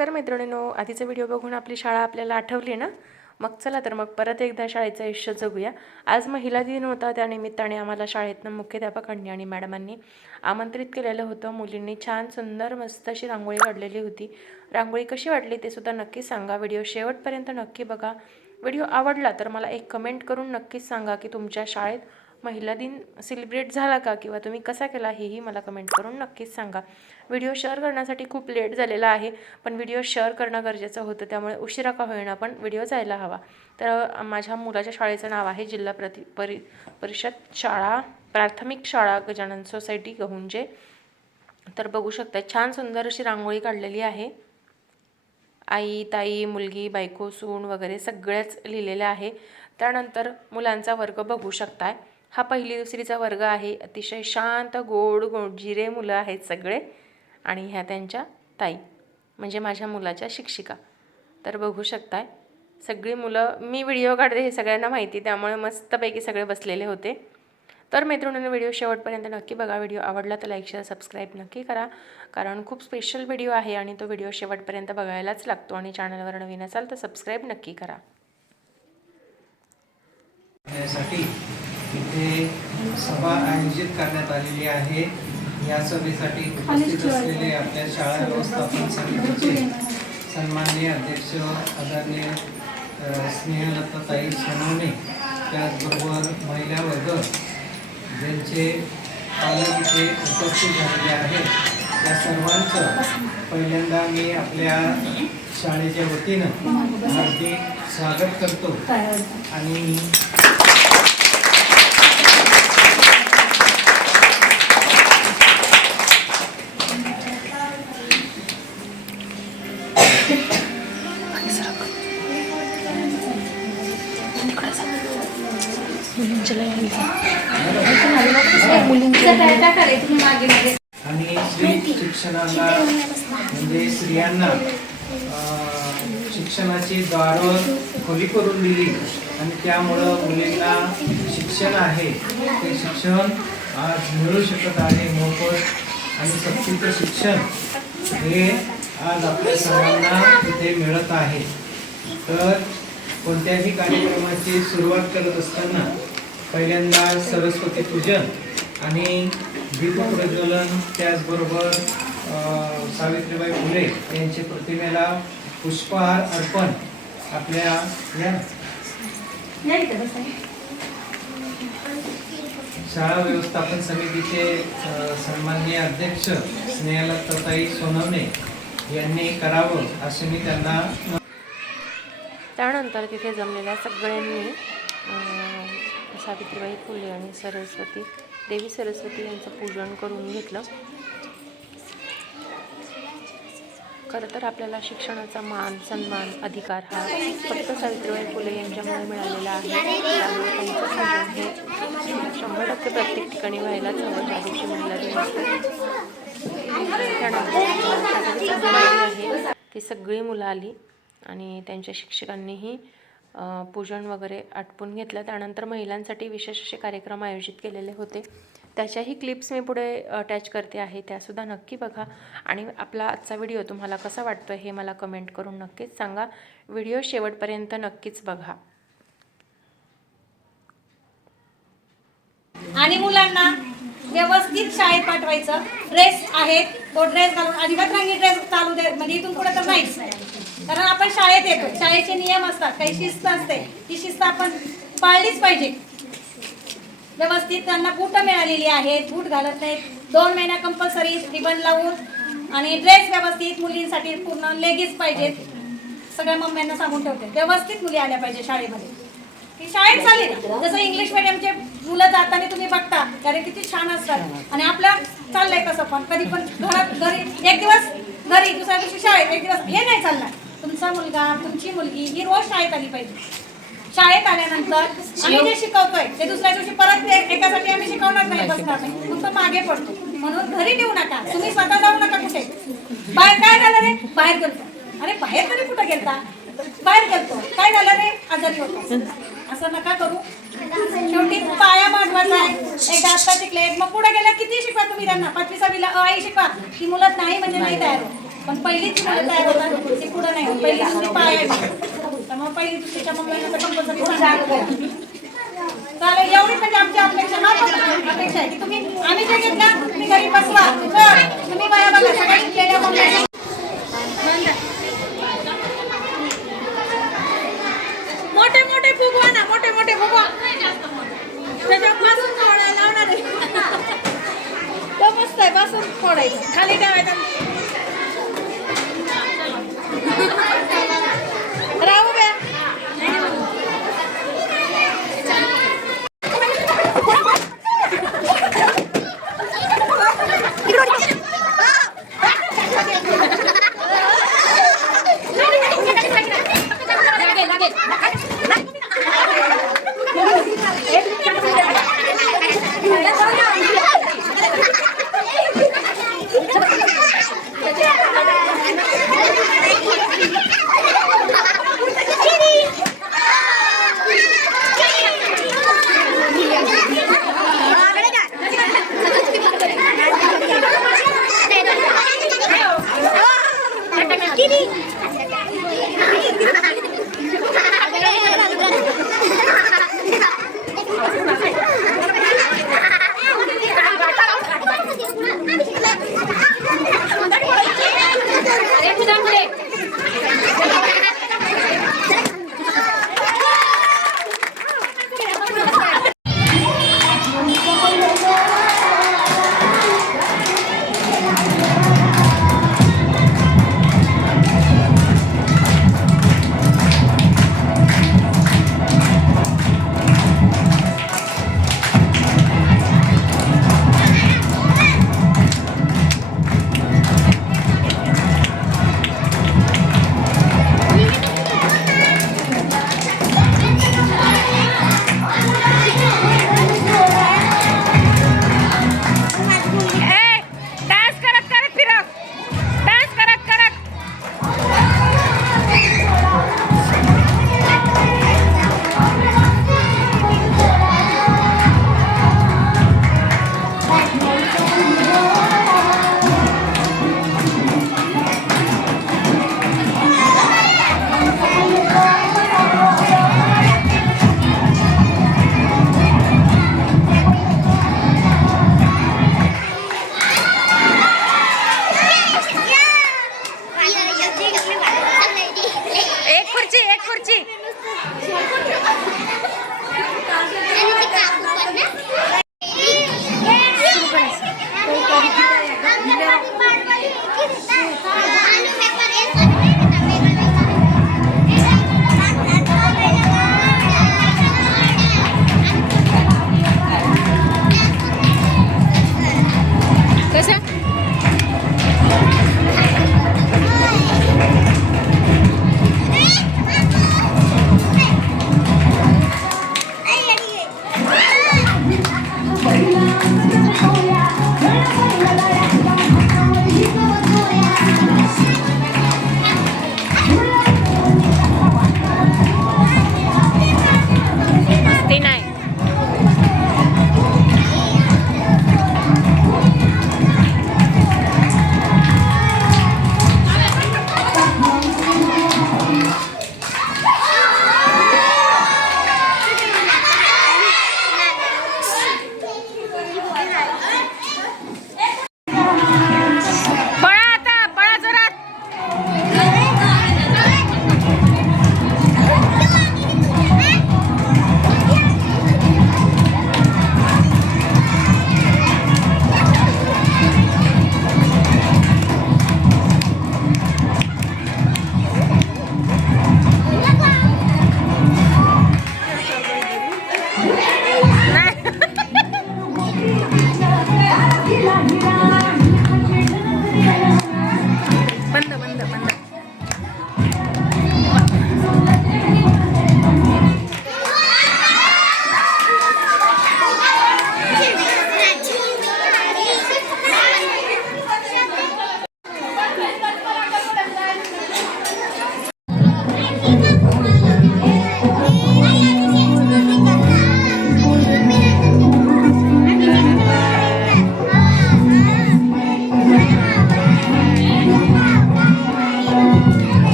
नमस्कार मैत्रिणींनो, आधीचा व्हिडिओ बघून आपली शाळा आपल्याला आठवली ना? मग चला तर मग परत एकदा शाळेचं आयुष्य जगूया। आज महिला दिन होता, त्या निमित्ताने आम्हाला शाळेतनं मुख्याध्यापकांनी आणि मॅडमांनी आमंत्रित केलेलं होतं। मुलींनी छान सुंदर मस्त अशी रांगोळी काढलेली होती। रांगोळी कशी वाटली ते सुद्धा नक्की सांगा, व्हिडिओ शेवटपर्यंत नक्की बघा। व्हिडिओ आवडला तर मला एक कमेंट करून नक्कीच सांगा की तुमच्या शाळेत महिला दिन सेलिब्रेट झाला का, किंवा तुम्ही कसा केला हेही मला कमेंट करून नक्कीच सांगा। व्हिडिओ शेअर करण्यासाठी खूप लेट झालेला आहे, पण व्हिडिओ शेअर करणं गरजेचं होतं, त्यामुळे उशिरा का होईना पण व्हिडिओ जायला हवा। तर माझ्या मुलाच्या शाळेचं नाव आहे जिल्हा परिषद शाळा प्राथमिक शाळा गजानन सोसायटी गहुंजे। तर बघू शकता छान सुंदर अशी रांगोळी काढलेली आहे। आई, ताई, मुलगी, बायको, सून वगैरे सगळ्याच लिहिलेल्या आहे। त्यानंतर मुलांचा वर्ग बघू शकताय, हा पहिली दुसरीचा वर्ग आहे। अतिशय शांत गोड गोडजिरे मुलं आहेत सगळे, आणि ह्या त्यांच्या ताई म्हणजे माझ्या मुलाच्या शिक्षिका। तर बघू शकताय सगळी मुलं, मी व्हिडिओ काढते हे सगळ्यांना माहिती, त्यामुळे मस्तपैकी सगळे बसलेले होते। तर मैत्रिणींनो, व्हिडिओ शेवटपर्यंत नक्की बघा। व्हिडिओ आवडला तर लाईक शेअर सबस्क्राईब नक्की करा, कारण खूप स्पेशल व्हिडिओ आहे आणि तो व्हिडिओ शेवटपर्यंत बघायलाच लागतो। आणि चॅनलवर नवीन असाल तर सबस्क्राईब नक्की करा। इथे सभा आयोजित करण्यात आलेली आहे। या सभेसाठी उपस्थित असलेले आपल्या शाळा व्यवस्थापन समितीचे सन्माननीय अध्यक्ष आदरणीय स्नेहलताताई सोनवणे, त्याचबरोबर महिला वर्ग ज्यांचे पालक इथे उपस्थित झालेले आहेत, त्या सर्वांचं पहिल्यांदा मी आपल्या शाळेच्या वतीनं हार्दिक स्वागत करतो। आणि शिक्षणाला म्हणजे स्त्रियांना शिक्षणाची दारं खुली करून दिली, आणि त्यामुळं मुलींना शिक्षण आहे ते शिक्षण आज मिळू शकत आहे। मोफत आणि सक्तीचं शिक्षण हे आज आपल्या सर्वांना इथे मिळत आहे। तर कोणत्याही कार्यक्रमाची सुरुवात करत असताना पहिल्यांदा सरस्वती पूजन आणि दीपप्रज्वलन, त्याचबरोबर सावित्रीबाई फुले यांच्या प्रतिमेला पुष्पहार अर्पण आपल्या शाळा व्यवस्थापन समितीचे सन्माननीय अध्यक्ष स्नेहलताताई सोनवणे यांनी करावं असे मी त्यांना। त्यानंतर तिथे जमलेल्या सगळ्यांनी सावित्रीबाई फुले आणि देवी सरस्वती यांचं पूजन करून घेतलं। खरं तर आपल्याला शिक्षणाचा मान सन्मान अधिकार हा फक्त सावित्रीबाई फुले यांच्यामुळे मिळालेला आहे, त्यामुळे त्यांचं पूजन हे 100% प्रत्येक ठिकाणी व्हायलाच हवं ज्या दिवशी महिला दिन असतो। त्यानंतर ती सगळी मुलं आली आणि त्यांच्या शिक्षकांनीही पूजन वगैरे आटपून घेतलं। त्यानंतर महिलांसाठी विशेष असे कार्यक्रम आयोजित केलेले होते, त्याच्याही क्लिप्स मी पुढे अटॅच करते आहे, त्यासुद्धा नक्की बघा। आणि आपला आजचा व्हिडिओ तुम्हाला कसा वाटतो हे मला कमेंट करून नक्कीच सांगा। व्हिडिओ शेवटपर्यंत नक्कीच बघा। आणि मुलांना व्यवस्थित शाळेत पाठवायचं। ड्रेस आहे तो ड्रेस घालून, अजिबात रंगी ड्रेस चालू दे म्हणजे इथून पुढे तर नाहीच, कारण आपण शाळेत येतो, शाळेचे नियम असतात, काही शिस्त असते, ती शिस्त आपण पाळलीच पाहिजे। व्यवस्थित त्यांना बूट मिळालेली आहेत, बूट घालत नाहीत, 2 महिना कंपल्सरी रिबन लावून, आणि ड्रेस व्यवस्थित मुलींसाठी पूर्ण लेगीज पाहिजेत। सगळ्या मम्म्यांना सांगून ठेवते व्यवस्थित मुली आल्या पाहिजे शाळेमध्ये। ही शाळेत चालली जसं इंग्लिश मिडियमचे मुलं जाताना तुम्ही बघता, कारण किती छान असतात। आणि आपलं चाललंय कसं पण, कधी पण घरी एक दिवस घरी, दुसऱ्या दिवशी शाळेत, एक दिवस, हे नाही चालणार। तुमचा मुलगा तुमची मुलगी ही रोज शाळेत आली पाहिजे। शाळेत आल्यानंतर आम्ही जे शिकवतोय ते दुसऱ्या दिवशी परत एकासाठी आम्ही शिकवणार नाही, बसणार नाही, फक्त मागे पडतो। म्हणून घरी नेऊ नका, तुम्ही स्वतः जाऊ नका कुठे। बाहेर काय झालं रे, बाहेर गेलतो, अरे बाहेर तरी कुठं गेलता, बाहेर गेलतो, काय झालं रे, आजारी होतो, असं नका करू। शेवटी पाया महत्वाचा आहे। एकदा आता शिकले मग पुढे गेल्या किती शिकवा तुम्ही त्यांना, 5वी 6वीला आई शिकवा, ती मुलं नाही म्हणजे नाही तयार होत। पण पहिलीची मुलं तयार होतात ती पुढे नाही होत. पहिली दुसरी पाय आहे त्यामुळे पहिली दुसरीच्या मुलांना तर कंपल्सरी चालेल. एवढी म्हणजे आमची अपेक्षा आहे की तुम्ही आम्ही जे घेतलं तुम्ही घरी बसवा. तर तुम्ही बाया बघा सगळ्या शिकलेल्या मुली मोठे मोठे फुगवा ना, मोठे मोठे फुगवा त्याच्यात बसून फोडायला लावणार आहे. तो मस्त आहे, बसून फोडायचं खाली ठेवायचं. राहू द्या.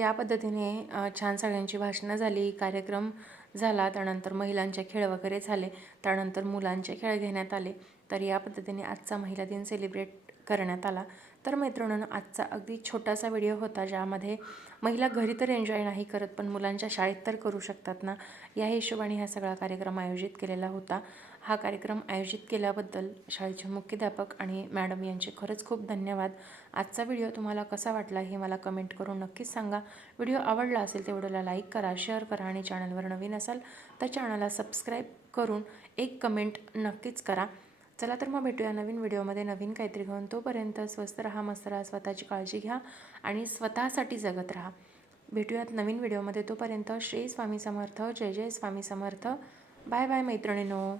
या पद्धतीने छान सगळ्यांची भाषणं झाली, कार्यक्रम झाला, त्यानंतर महिलांचे खेळ वगैरे झाले, त्यानंतर मुलांचे खेळ घेण्यात आले. तर या पद्धतीने आजचा महिला दिन सेलिब्रेट करण्यात आला. तर मैत्रिणींनो, आजचा अगदी छोटासा व्हिडिओ होता, ज्यामध्ये महिला घरी तर एन्जॉय नाही करत, पण मुलांच्या शाळेत तर करू शकतात ना, या हिशोबाने हा सगळा कार्यक्रम आयोजित केलेला होता. हा कार्यक्रम आयोजित केल्याबद्दल शाळेचे मुख्याध्यापक आणि मॅडम यांचे खरंच खूप धन्यवाद. आजचा व्हिडिओ तुम्हाला कसा वाटला हे मला कमेंट करून नक्कीच सांगा. व्हिडिओ आवडला असेल तर व्हिडिओला लाईक करा, शेअर करा आणि चॅनलवर नवीन असाल तर चॅनलला सबस्क्राईब करून एक कमेंट नक्कीच करा. चला तर मग भेटूया नवीन व्हिडिओमध्ये नवीन काहीतरी घेऊन. तोपर्यंत स्वस्त राहा, मस्त राहा, स्वतःची काळजी घ्या आणि स्वतःसाठी जगत राहा. भेटूयात नवीन व्हिडिओमध्ये. तोपर्यंत श्री स्वामी समर्थ, जय जय स्वामी समर्थ. बाय बाय मैत्रिणींनो.